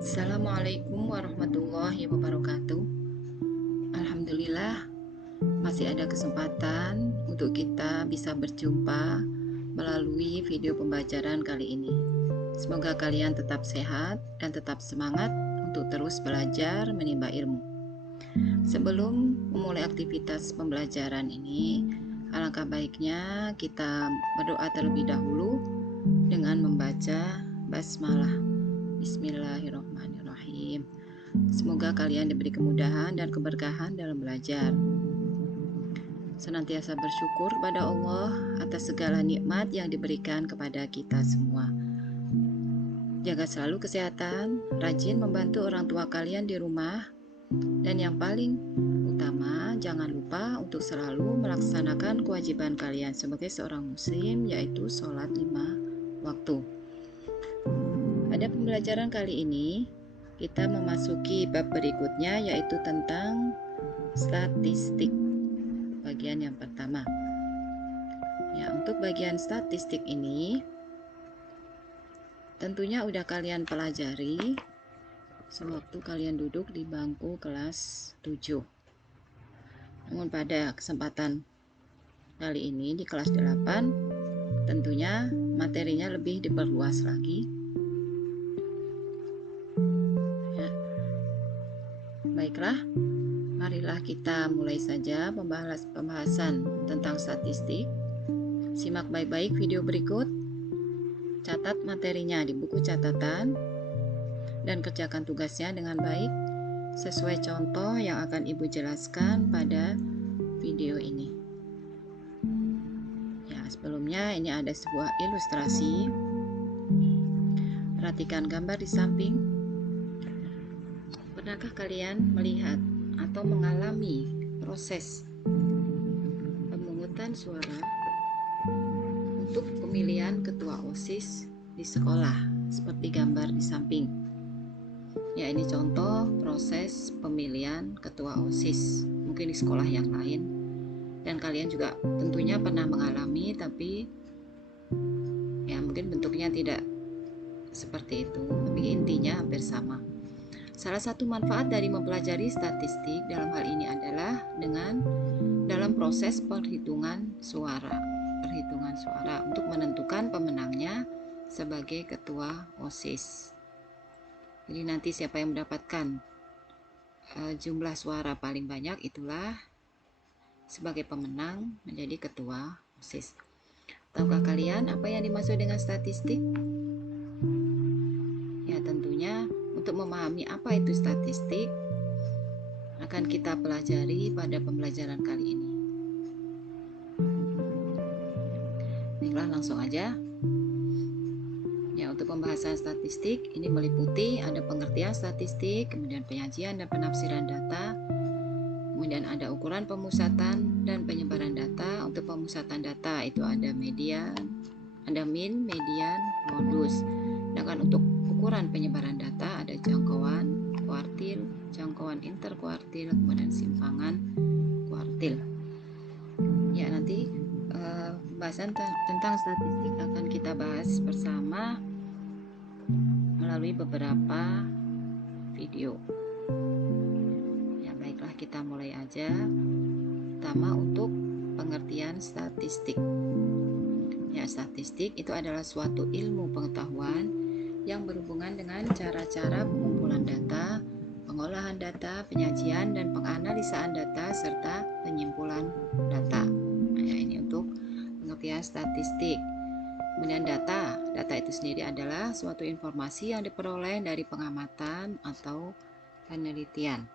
Assalamualaikum warahmatullahi wabarakatuh. Alhamdulillah, masih ada kesempatan untuk kita bisa berjumpa melalui video pembelajaran kali ini. Semoga kalian tetap sehat dan tetap semangat untuk terus belajar menimba ilmu. Sebelum memulai aktivitas pembelajaran ini, alangkah baiknya kita berdoa terlebih dahulu dengan membaca basmalah. Bismillahirrahmanirrahim. Semoga kalian diberi kemudahan dan keberkahan dalam belajar. Senantiasa bersyukur pada Allah atas segala nikmat yang diberikan kepada kita semua. Jaga selalu kesehatan, rajin membantu orang tua kalian di rumah, dan yang paling utama, jangan lupa untuk selalu melaksanakan kewajiban kalian sebagai seorang muslim, yaitu sholat 5 waktu. Pada pembelajaran kali ini, kita memasuki bab berikutnya, yaitu tentang statistik, bagian yang pertama. Ya, untuk bagian statistik ini, tentunya udah kalian pelajari sewaktu kalian duduk di bangku kelas 7. Namun pada kesempatan kali ini di kelas 8, tentunya materinya lebih diperluas lagi. Baiklah, marilah kita mulai saja pembahasan tentang statistik. Simak baik-baik video berikut, catat materinya di buku catatan, dan kerjakan tugasnya dengan baik sesuai contoh yang akan Ibu jelaskan pada video ini. Ya, sebelumnya ini ada sebuah ilustrasi. Perhatikan gambar di samping. Pernahkah kalian melihat atau mengalami proses pemungutan suara untuk pemilihan ketua OSIS di sekolah seperti gambar di samping? Ya, ini contoh proses pemilihan ketua OSIS, mungkin di sekolah yang lain, dan kalian juga tentunya pernah mengalami, tapi ya mungkin bentuknya tidak seperti itu, tapi intinya hampir sama. Salah satu manfaat dari mempelajari statistik dalam hal ini adalah dalam proses perhitungan suara untuk menentukan pemenangnya sebagai ketua OSIS. Jadi nanti siapa yang mendapatkan jumlah suara paling banyak, itulah sebagai pemenang menjadi ketua OSIS. Tahukah kalian apa yang dimaksud dengan statistik? Ya, tentunya untuk memahami apa itu statistik akan kita pelajari pada pembelajaran kali ini. Baiklah, langsung aja. Ya, untuk pembahasan statistik ini meliputi ada pengertian statistik, kemudian penyajian dan penafsiran data, kemudian ada ukuran pemusatan dan penyebaran data. Untuk pemusatan data itu ada median, ada min, median, modus. Sedangkan untuk ukuran penyebaran data ada jangkauan kuartil, jangkauan interkuartil, kemudian simpangan kuartil. Ya, nanti pembahasan tentang statistik akan kita bahas bersama melalui beberapa video. Ya, baiklah, kita mulai aja. Pertama, untuk pengertian statistik. Ya, statistik itu adalah suatu ilmu pengetahuan yang berhubungan dengan cara-cara pengumpulan data, pengolahan data, penyajian dan penganalisaan data, serta penyimpulan data. Ya, ini untuk pengertian statistik. Kemudian data itu sendiri adalah suatu informasi yang diperoleh dari pengamatan atau penelitian.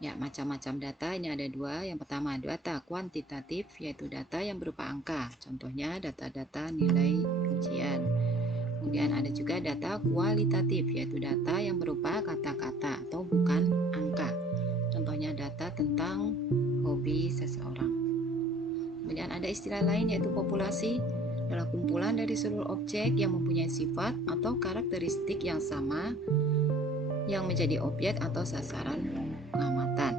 Ya, macam-macam data ini ada dua. Yang pertama, data kuantitatif, yaitu data yang berupa angka. Contohnya data-data nilai ujian. Kemudian ada juga data kualitatif, yaitu data yang berupa kata-kata atau bukan angka. Contohnya data tentang hobi seseorang. Kemudian ada istilah lain, yaitu populasi, adalah kumpulan dari seluruh objek yang mempunyai sifat atau karakteristik yang sama yang menjadi objek atau sasaran pengamatan.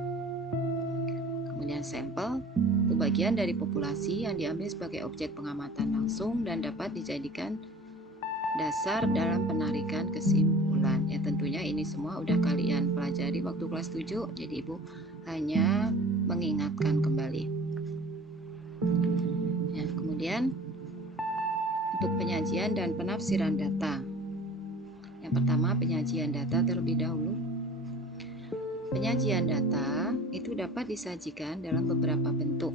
Kemudian sampel itu bagian dari populasi yang diambil sebagai objek pengamatan langsung dan dapat dijadikan dasar dalam penarikan kesimpulan. Ya, tentunya tentunya ini semua udah kalian pelajari waktu kelas 7, jadi Ibu hanya mengingatkan kembali. Ya, kemudian untuk penyajian dan penafsiran data. Yang pertama, penyajian data terlebih dahulu. Penyajian data itu dapat disajikan dalam beberapa bentuk.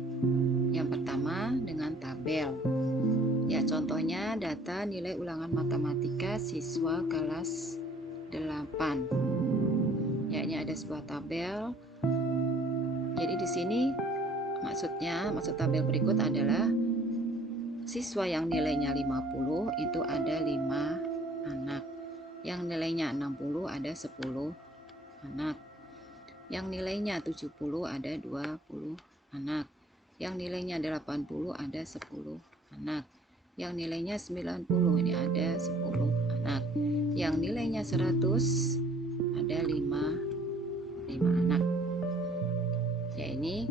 Yang pertama dengan tabel. Ya, contohnya data nilai ulangan matematika siswa kelas 8. Ya, ini ada sebuah tabel. Jadi di sini maksud tabel berikut adalah siswa yang nilainya 50 itu ada 5 anak. Yang nilainya 60 ada 10 anak. Yang nilainya 70 ada 20 anak. Yang nilainya 80 ada 10 anak. Yang nilainya 90 ini ada 10 anak. Yang nilainya 100 ada 5 anak. Ya, ini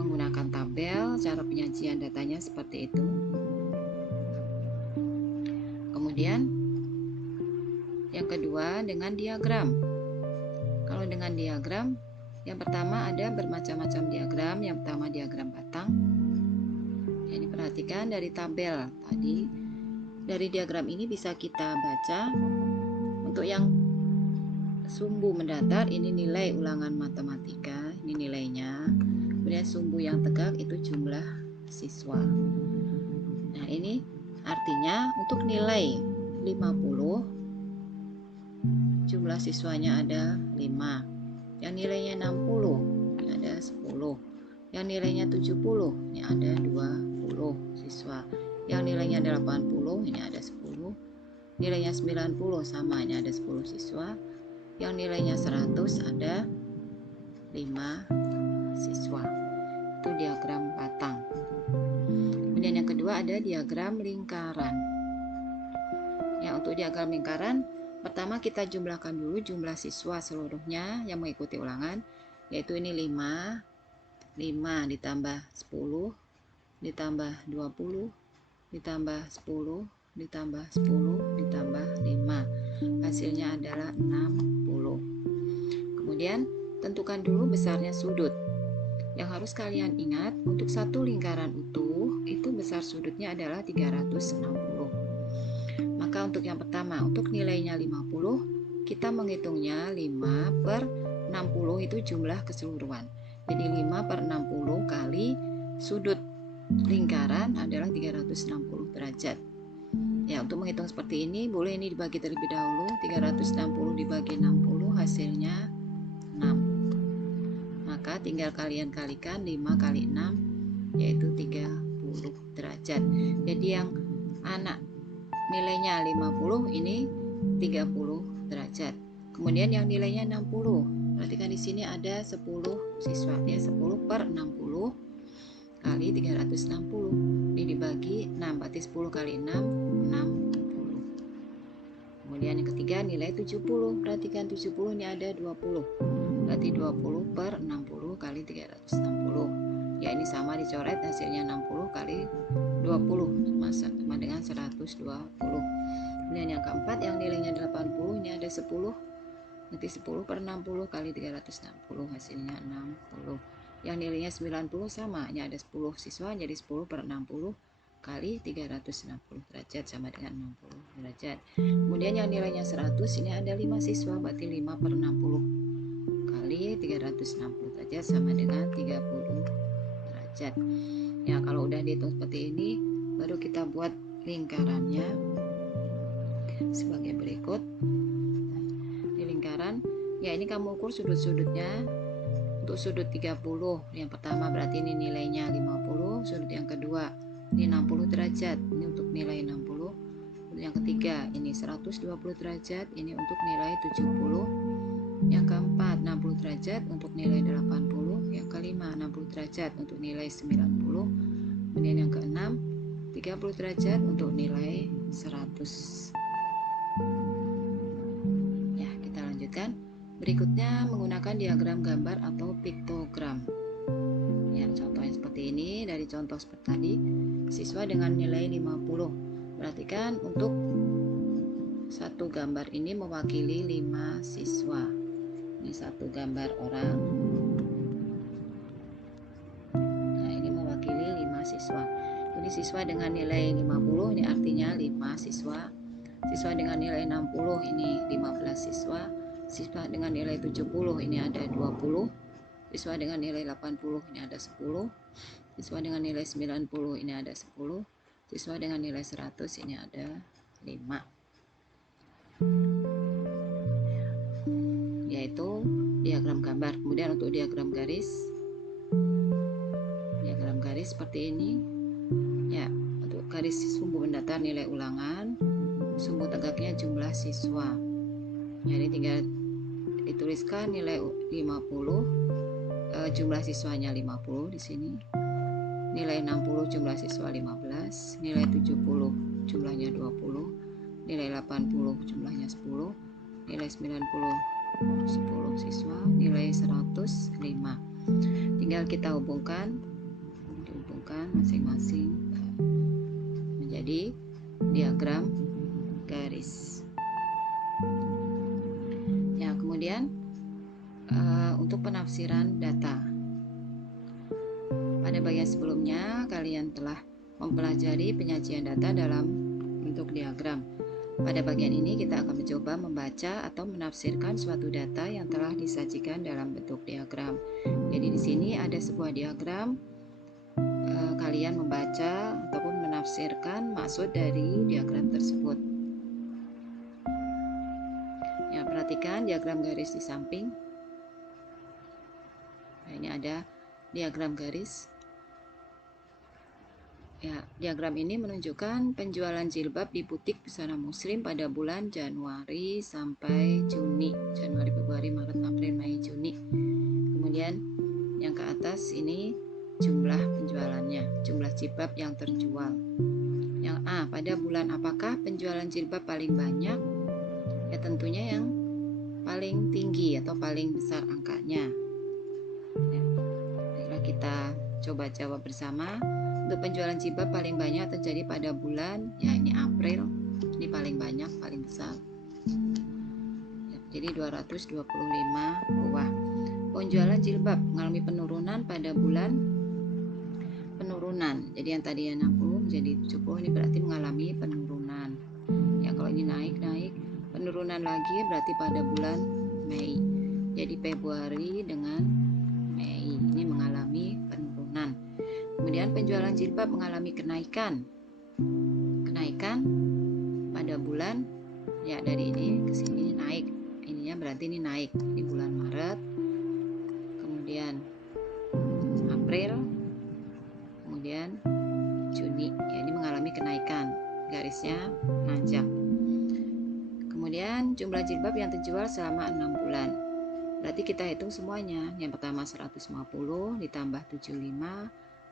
menggunakan tabel, cara penyajian datanya seperti itu. Kemudian yang kedua dengan diagram. Kalau dengan diagram, yang pertama ada bermacam-macam diagram. Yang pertama diagram batang. Ini perhatikan dari tabel tadi, dari diagram ini bisa kita baca untuk yang sumbu mendatar ini nilai ulangan matematika, ini nilainya. Kemudian sumbu yang tegak itu jumlah siswa. Nah, ini artinya untuk nilai 50 jumlah siswanya ada 5. Yang nilainya 60 ini ada 10. Yang nilainya 70 ini ada 20 siswa. Yang nilainya 80 ini ada 10. Nilainya 90 sama, ini ada 10 siswa. Yang nilainya 100 ada 5 siswa. Itu diagram batang. Kemudian yang kedua ada diagram lingkaran. Ya, untuk diagram lingkaran, pertama kita jumlahkan dulu jumlah siswa seluruhnya yang mengikuti ulangan, yaitu ini 5 ditambah 10 ditambah 20 ditambah 10 ditambah 10 ditambah 5, hasilnya adalah 60. Kemudian tentukan dulu besarnya sudut. Yang harus kalian ingat, untuk satu lingkaran utuh itu besar sudutnya adalah 360. Maka untuk yang pertama, untuk nilainya 50, kita menghitungnya 5 per 60 itu jumlah keseluruhan. Jadi 5 per 60 kali sudut lingkaran adalah 360 derajat. Ya, untuk menghitung seperti ini, boleh ini dibagi terlebih dahulu. 360 dibagi 60 hasilnya 6. Maka tinggal kalian kalikan 5 kali 6 yaitu 30 derajat. Jadi yang anak nilainya 50 ini 30 derajat. Kemudian yang nilainya 60, perhatikan di sini ada 10 siswa, ya 10 per 60 kali 360. Ini dibagi 6, berarti 10 kali 6 60. Kemudian yang ketiga nilai 70, perhatikan 70 ini ada 20, berarti 20 per 60 kali 360. Ya, ini sama dicoret, hasilnya 60 kali 20 sama dengan 120. Kemudian yang keempat yang nilainya 80, ini ada 10, berarti 10 per 60 kali 360 hasilnya 60. Yang nilainya 90 sama, ini ada 10 siswa, jadi 10 per 60 kali 360 derajat sama dengan 60 derajat. Kemudian yang nilainya 100, ini ada 5 siswa, berarti 5 per 60 kali 360 derajat sama dengan 30 derajat. Ya, kalau udah dihitung seperti ini, baru kita buat lingkarannya sebagai berikut. Di lingkaran, ya ini kamu ukur sudut-sudutnya. Untuk sudut 30, yang pertama berarti ini nilainya 50, sudut yang kedua ini 60 derajat, ini untuk nilai 60. Yang ketiga ini 120 derajat, ini untuk nilai 70. Yang keempat 60 derajat untuk nilai 80. Yang kelima 60 derajat untuk nilai 90. Kemudian yang keenam 30 derajat untuk nilai 100. Ya, kita lanjutkan. Berikutnya menggunakan diagram gambar atau piktogram. Ya, contohnya seperti ini, dari contoh seperti tadi, siswa dengan nilai 50. Perhatikan untuk satu gambar ini mewakili 5 siswa. Ini satu gambar orang. Nah, ini mewakili 5 siswa. Jadi siswa dengan nilai 50 ini artinya 5 siswa. Siswa dengan nilai 60 ini 15 siswa. Siswa dengan nilai 70 ini ada 20. Siswa dengan nilai 80 ini ada 10. Siswa dengan nilai 90 ini ada 10. Siswa dengan nilai 100 ini ada 5. Yaitu diagram gambar. Kemudian untuk diagram garis seperti ini. Ya, untuk garis sumbu mendatar nilai ulangan, sumbu tegaknya jumlah siswa. Jadi tinggal dituliskan nilai 50, jumlah siswanya 50 di sini. Nilai 60 jumlah siswa 15, nilai 70 jumlahnya 20, nilai 80 jumlahnya 10, nilai 90 10 siswa, nilai 100 5. Tinggal kita dihubungkan masing-masing menjadi diagram garis. Ya, kemudian untuk penafsiran data. Pada bagian sebelumnya kalian telah mempelajari penyajian data dalam bentuk diagram. Pada bagian ini kita akan mencoba membaca atau menafsirkan suatu data yang telah disajikan dalam bentuk diagram. Jadi di sini ada sebuah diagram, kalian membaca ataupun menafsirkan maksud dari diagram tersebut. Ya, perhatikan diagram garis di samping. Nah, ini ada diagram garis. Ya, diagram ini menunjukkan penjualan jilbab di butik busana muslim pada bulan Januari sampai Juni. Januari, Februari, Maret, April, Mei, Juni. Kemudian yang ke atas ini jumlah penjualannya, jumlah jilbab yang terjual. Yang A, pada bulan apakah penjualan jilbab paling banyak? Ya, tentunya yang paling tinggi atau paling besar angkanya. Ya, baiklah kita coba jawab bersama. Untuk penjualan jilbab paling banyak terjadi pada bulan, ya ini April, ini paling banyak, paling besar. Ya, jadi 225 buah. Penjualan jilbab mengalami penurunan pada bulan penurunan. Jadi yang tadi 60 menjadi 70, ini berarti mengalami penurunan. Ya, kalau ini naik, penurunan lagi berarti pada bulan Mei. Jadi Februari dengan Mei ini mengalami penurunan. Kemudian penjualan jilbab mengalami kenaikan pada bulan, ya dari ini ke sini naik, ininya berarti ini naik, ini bulan Maret, kemudian April, kemudian Juni, ya ini mengalami kenaikan, garisnya nanjak. Kemudian jumlah jilbab yang terjual selama 6 bulan, berarti kita hitung semuanya. Yang pertama 150 ditambah 75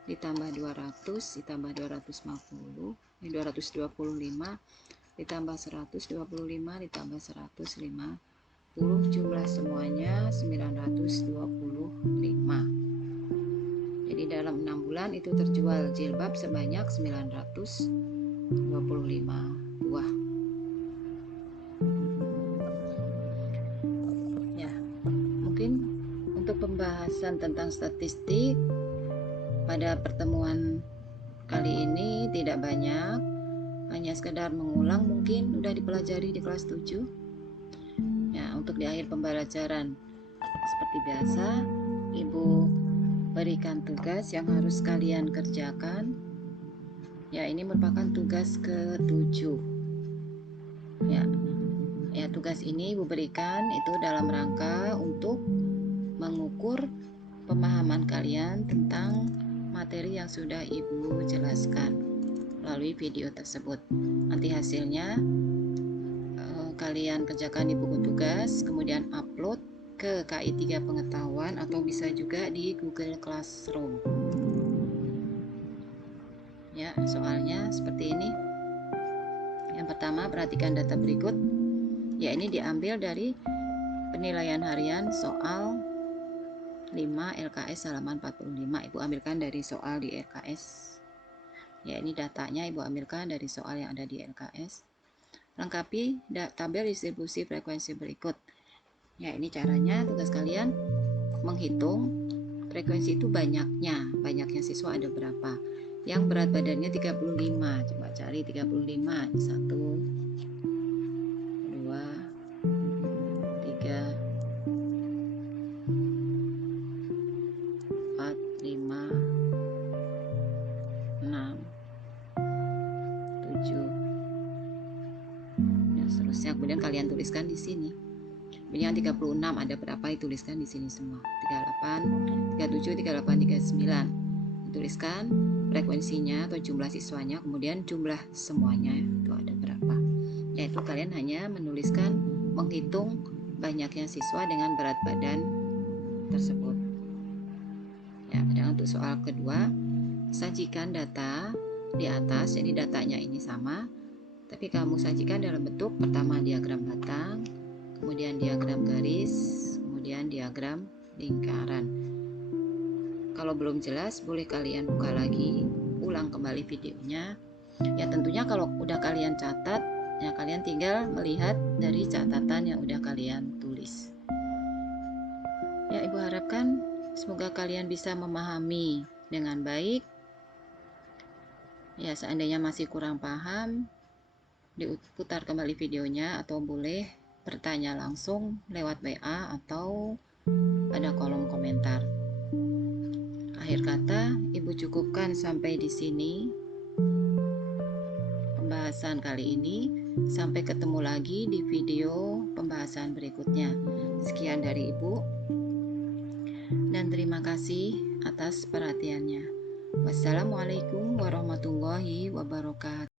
ditambah 200 ditambah 250, ini 225 ditambah 125 ditambah 150, jumlah semuanya 925. Jadi dalam 6 bulan itu terjual jilbab sebanyak 925 buah. Ya, mungkin untuk pembahasan tentang statistik pada pertemuan kali ini tidak banyak, hanya sekedar mengulang, mungkin udah dipelajari di kelas 7. Ya, untuk di akhir pembelajaran seperti biasa, Ibu berikan tugas yang harus kalian kerjakan. Ya, ini merupakan tugas ke-7. Ya, tugas ini Ibu berikan itu dalam rangka untuk mengukur pemahaman kalian tentang materi yang sudah Ibu jelaskan melalui video tersebut. Nanti hasilnya kalian kerjakan di buku tugas, kemudian upload ke KI 3 Pengetahuan atau bisa juga di Google Classroom. Ya, soalnya seperti ini. Yang pertama, perhatikan data berikut. Ya, ini diambil dari penilaian harian soal 5 LKS halaman 45. Ibu ambilkan dari soal di LKS. Ya, ini datanya Ibu ambilkan dari soal yang ada di LKS. lengkapi tabel distribusi frekuensi berikut. Ya, ini caranya. Tugas kalian menghitung frekuensi itu banyaknya siswa ada berapa. Yang berat badannya 35, coba cari 35. 1, 2, 3, 4, 5, 6, 7, dan seterusnya. Kemudian kalian tuliskan di sini. Yang 36 ada berapa, dituliskan di sini semua. 38, 37, 38, 39. Dituliskan frekuensinya atau jumlah siswanya, kemudian jumlah semuanya itu ada berapa. Yaitu kalian hanya menuliskan, menghitung banyaknya siswa dengan berat badan tersebut. Ya, kemudian untuk soal kedua, sajikan data di atas. Jadi datanya ini sama, tapi kamu sajikan dalam bentuk pertama diagram batang, kemudian diagram garis, kemudian diagram lingkaran. Kalau belum jelas, boleh kalian buka lagi, ulang kembali videonya. Ya tentunya kalau udah kalian catat, ya kalian tinggal melihat dari catatan yang udah kalian tulis. Ya, Ibu harapkan semoga kalian bisa memahami dengan baik. Ya, seandainya masih kurang paham, diputar kembali videonya atau boleh bertanya langsung lewat WA atau pada kolom komentar. Akhir kata, Ibu cukupkan sampai di sini pembahasan kali ini. Sampai ketemu lagi di video pembahasan berikutnya. Sekian dari Ibu, dan terima kasih atas perhatiannya. Wassalamualaikum warahmatullahi wabarakatuh.